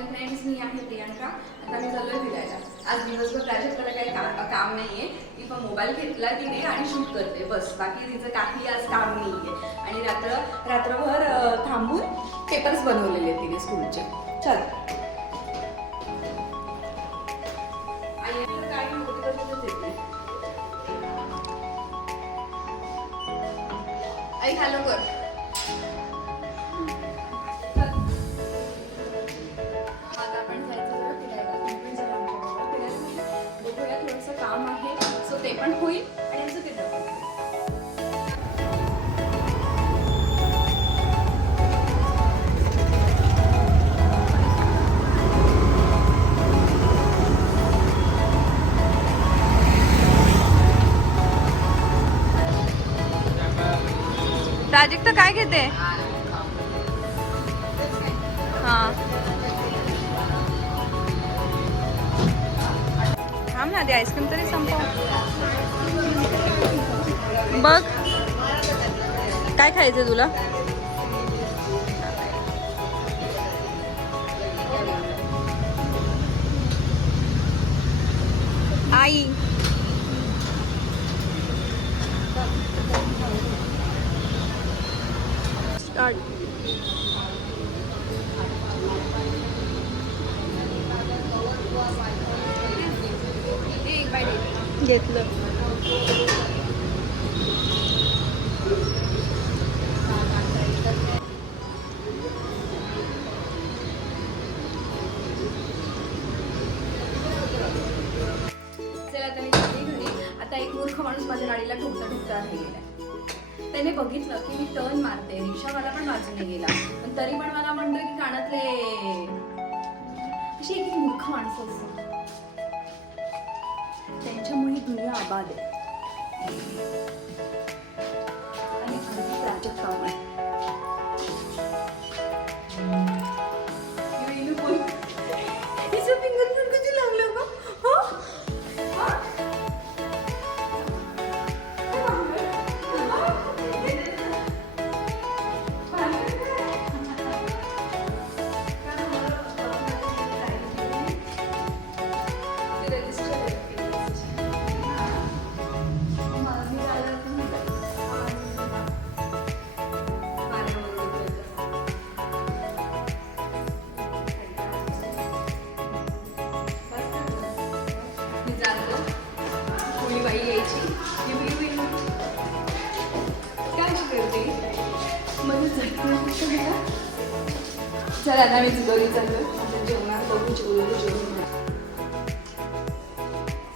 Morning friends, मी आहे प्रियांका. आता मी चाललोय फिरायला. आज दिवसभर प्राजक्ताला काही काम नाहीये. ती पण मोबाईल घेतला तिने आणि शूट करते बस. बाकी तिचं काही आज काम नाहीये. आणि रात्रभर थांबून पेपर्स बनवलेले तिने स्कूलचे. चल आई हॅलो कर. काम आहे सो ते पण होईल आणि यांचं किती प्राजक्त काय घेते? हा थांब ना, ते आईस्क्रीम तरी संपव. बघ काय खायचं तुला? I start. घेतलं. चला आता मी गेली घरी. आता एक मूर्ख माणूस माझ्या गाडीला ठोकता राहिलेला. त्याने बघितलं की मी टर्न मारते, रिक्षावाला पण बाजूने गेला, पण तरी पण मला म्हणतोय की कानातले. अशी एक मूर्ख माणसं असतात, त्यांच्यामुळे दुनिया आबाद आहे. आणि अगदी प्राजक्तामुळे. बाई यायची काय करते चला आता मी घरी चाललो. जेवणार बघू जेवण.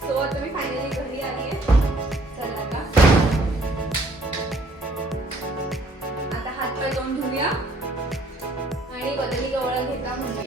सो आता मी फायनली घरी आली आहे. चला आता हात पाय धुवून घेऊया आणि बदली गवळा घेता म्हणून